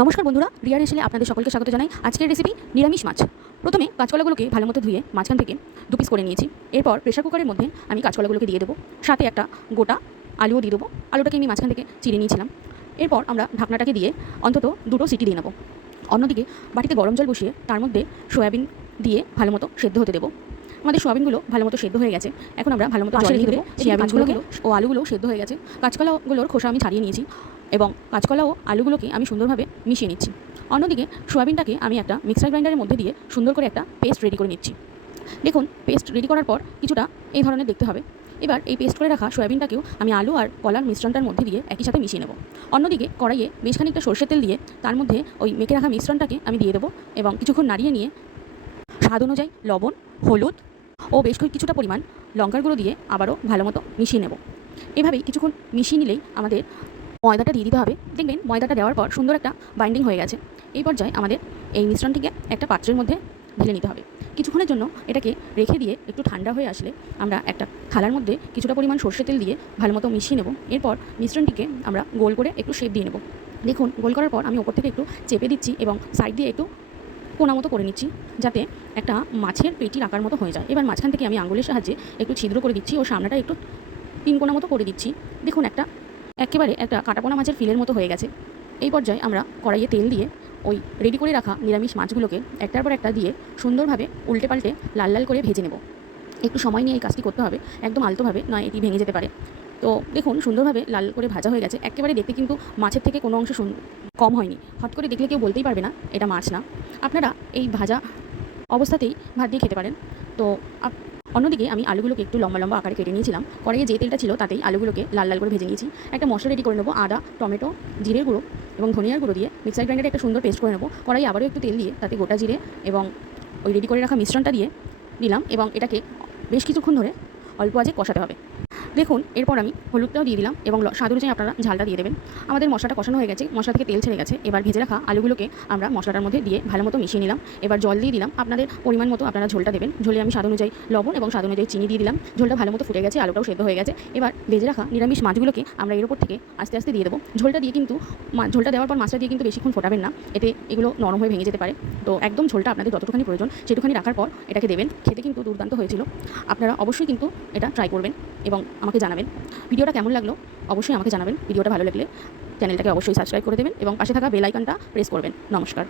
নমস্কার বন্ধুরা, রিয়া রেসিলে আপনাদের সকলকে স্বাগত জানাই। আজকের রেসিপি নিরামিষ মাছ। প্রথমে কাঁচকলাগুলোকে ভালো মতো ধুয়ে মাঝখান থেকে 2 পিস করে নিয়েছি। এরপর প্রেসার কুকারের মধ্যে আমি কাঁচকলাগুলোকে দিয়ে দেবো, সাথে একটা গোটা আলুও দিয়ে দেবো। আলুটাকে আমি মাঝখান থেকে চিড়ে নিয়েছিলাম। এরপর আমরা ঢাকনাটাকে দিয়ে অন্তত 2টো সিটি দিয়ে নেব। অন্যদিকে বাটিতে গরম জল বসিয়ে তার মধ্যে সয়াবিন দিয়ে ভালো মতো সেদ্ধ হতে দেবো। আমাদের সয়াবিনগুলো ভালো মতো সেদ্ধ হয়ে গেছে। এখন আমরা ভালো মতো জল দিয়ে দেবো। সয়াবিনগুলোকে ও আলুগুলো সেদ্ধ হয়ে গেছে। কাঁচকলাগুলোর খোসা আমি ছাড়িয়ে নিয়েছি এবং কাঁচকলা ও আলুগুলোকে আমি সুন্দরভাবে মিশিয়ে নিচ্ছি। অন্যদিকে সয়াবিনটাকে আমি একটা মিক্সার গ্রাইন্ডারের মধ্যে দিয়ে সুন্দর করে একটা পেস্ট রেডি করে নিচ্ছি। দেখুন, পেস্ট রেডি করার পর কিছুটা এই ধরনের দেখতে হবে। এবার এই পেস্ট করে রাখা সয়াবিনটাকেও আমি আলু আর কলার মিশ্রণটার মধ্যে দিয়ে একই সাথে মিশিয়ে নেব। অন্যদিকে কড়াইয়ে বেশ খানিকটা সরষের তেল দিয়ে তার মধ্যে ওই মেখে রাখা মিশ্রণটাকে আমি দিয়ে দেবো এবং কিছুক্ষণ নাড়িয়ে নিয়ে স্বাদ অনুযায়ী লবণ, হলুদ ও বেশ কিছুটা পরিমাণ লঙ্কার গুঁড়ো দিয়ে আবারও ভালো মতো মিশিয়ে নেব। এভাবেই কিছুক্ষণ মিশিয়ে নিলেই আমাদের ময়দাটা দিয়ে দিতে হবে। দেখবেন ময়দাটা দেওয়ার পর সুন্দর একটা বাইন্ডিং হয়ে গেছে। এই পর্যায়ে আমাদের এই মিশ্রণটিকে একটা পাত্রের মধ্যে ঢেলে নিতে হবে। কিছুক্ষণের জন্য এটাকে রেখে দিয়ে একটু ঠান্ডা হয়ে আসলে আমরা একটা থালার মধ্যে কিছুটা পরিমাণ সরষের তেল দিয়ে ভালো মতো মিশিয়ে নেব। এরপর মিশ্রণটিকে আমরা গোল করে একটু শেপ দিয়ে নেব। দেখুন, গোল করার পর আমি ওপর থেকে একটু চেপে দিচ্ছি এবং সাইড দিয়ে একটু কোনা মতো করে নিচ্ছি, যাতে একটা মাছের পেটির আকার মতো হয়ে যায়। এবার মাঝখান থেকে আমি আঙুলের সাহায্যে একটু ছিদ্র করে দিচ্ছি ও সামনেটা একটু 3 কোনা মতো করে দিচ্ছি। দেখুন, একেবারে একটা কাটাপোনা মাছের ফিলের মতো হয়ে গেছে। এই পর্যায়ে আমরা কড়াইয়ে তেল দিয়ে ওই রেডি করে রাখা নিরামিষ মাছগুলোকে একটার পর একটা দিয়ে সুন্দরভাবে উল্টে পাল্টে লাল লাল করে ভেজে নেব। একটু সময় নিয়ে এই কাজটি করতে হবে, একদম আলতোভাবে, নয় এটি ভেঙে যেতে পারে। তো দেখুন, সুন্দরভাবে লাল করে ভাজা হয়ে গেছে। একেবারে দেখতে কিন্তু মাছের থেকে কোনো অংশ কম হয়নি। হট করে দেখলে কেউ বলতেই পারবে না এটা মাছ না। আপনারা এই ভাজা অবস্থাতেই ভাত দিয়ে খেতে পারেন। তো অন্যদিকে আমি আলুগুলোকে একটু লম্বা লম্বা আকারে কেটে নিয়েছিলাম। কড়াইয়ে যে তেলটা ছিল তাতেই আলুগুলোকে লাল লাল করে ভেজে নিয়েছি। একটা মশলা রেডি করে নেবো। আদা, টমেটো, জিরের গুঁড়ো এবং ধনিয়ার গুঁড়ো দিয়ে মিক্সার গ্রাইন্ডারে একটা সুন্দর পেস্ট করে নেবো। কড়াইয়ে আবারও একটু তেল দিয়ে তাতে গোটা জিরে এবং ওই রেডি করে রাখা মিশ্রণটা দিয়ে দিলাম এবং এটাকে বেশ কিছুক্ষণ ধরে অল্প আঁচে কষাতে হবে। দেখুন, এরপর আমি হলুদটাও দিয়ে দিলাম এবং স্বাদ অনুযায়ী আপনারা ঝালটা দিয়ে দেবেন। আমাদের মশলাটা কষানো হয়ে গেছে, মশলা থেকে তেল ছেড়ে গেছে। এবার ভেজে রাখা আলুগুলোকে আমরা মশলাটার মধ্যে দিয়ে ভালো মতো মিশিয়ে নিলাম। এবার জল দিয়ে দিলাম। আপনাদের পরিমাণ মতো আপনারা ঝোলটা দেবেন। ঝোলে আমি স্বাদ অনুযায়ী লবণ এবং স্বাদ অনুযায়ী চিনি দিয়ে দিলাম। ঝোলটা ভালো মতো ফুটে গেছে, আলুটাও সেদ্ধ হয়ে গেছে। এবার ভেজে রাখা নিরামিষ মাছগুলোকে আমরা এর উপর থেকে আস্তে আস্তে দিয়ে দেবো। ঝোলটা দিয়ে কিন্তু ঝোলটা দেওয়ার পর মাছটা দিয়ে কিন্তু বেশিক্ষণ ফোটাবেন না, এতে এগুলো নরম হয়ে ভেঙে যেতে পারে। তো একদম ঝোলটা আপনাদের যতটুখানি প্রয়োজন সেটুখানি রাখার পর এটাকে দেবেন। খেতে কিন্তু দুর্দান্ত হয়েছিল। আপনারা অবশ্যই কিন্তু এটা ট্রাই করবেন এবং আমাকে জানাবেন। ভিডিওটা কেমন লাগলো অবশ্যই আমাকে জানাবেন। ভিডিওটা ভালো লাগলে চ্যানেলটাকে অবশ্যই সাবস্ক্রাইব করে দেবেন এবং পাশে থাকা বেল আইকনটা প্রেস করবেন। নমস্কার।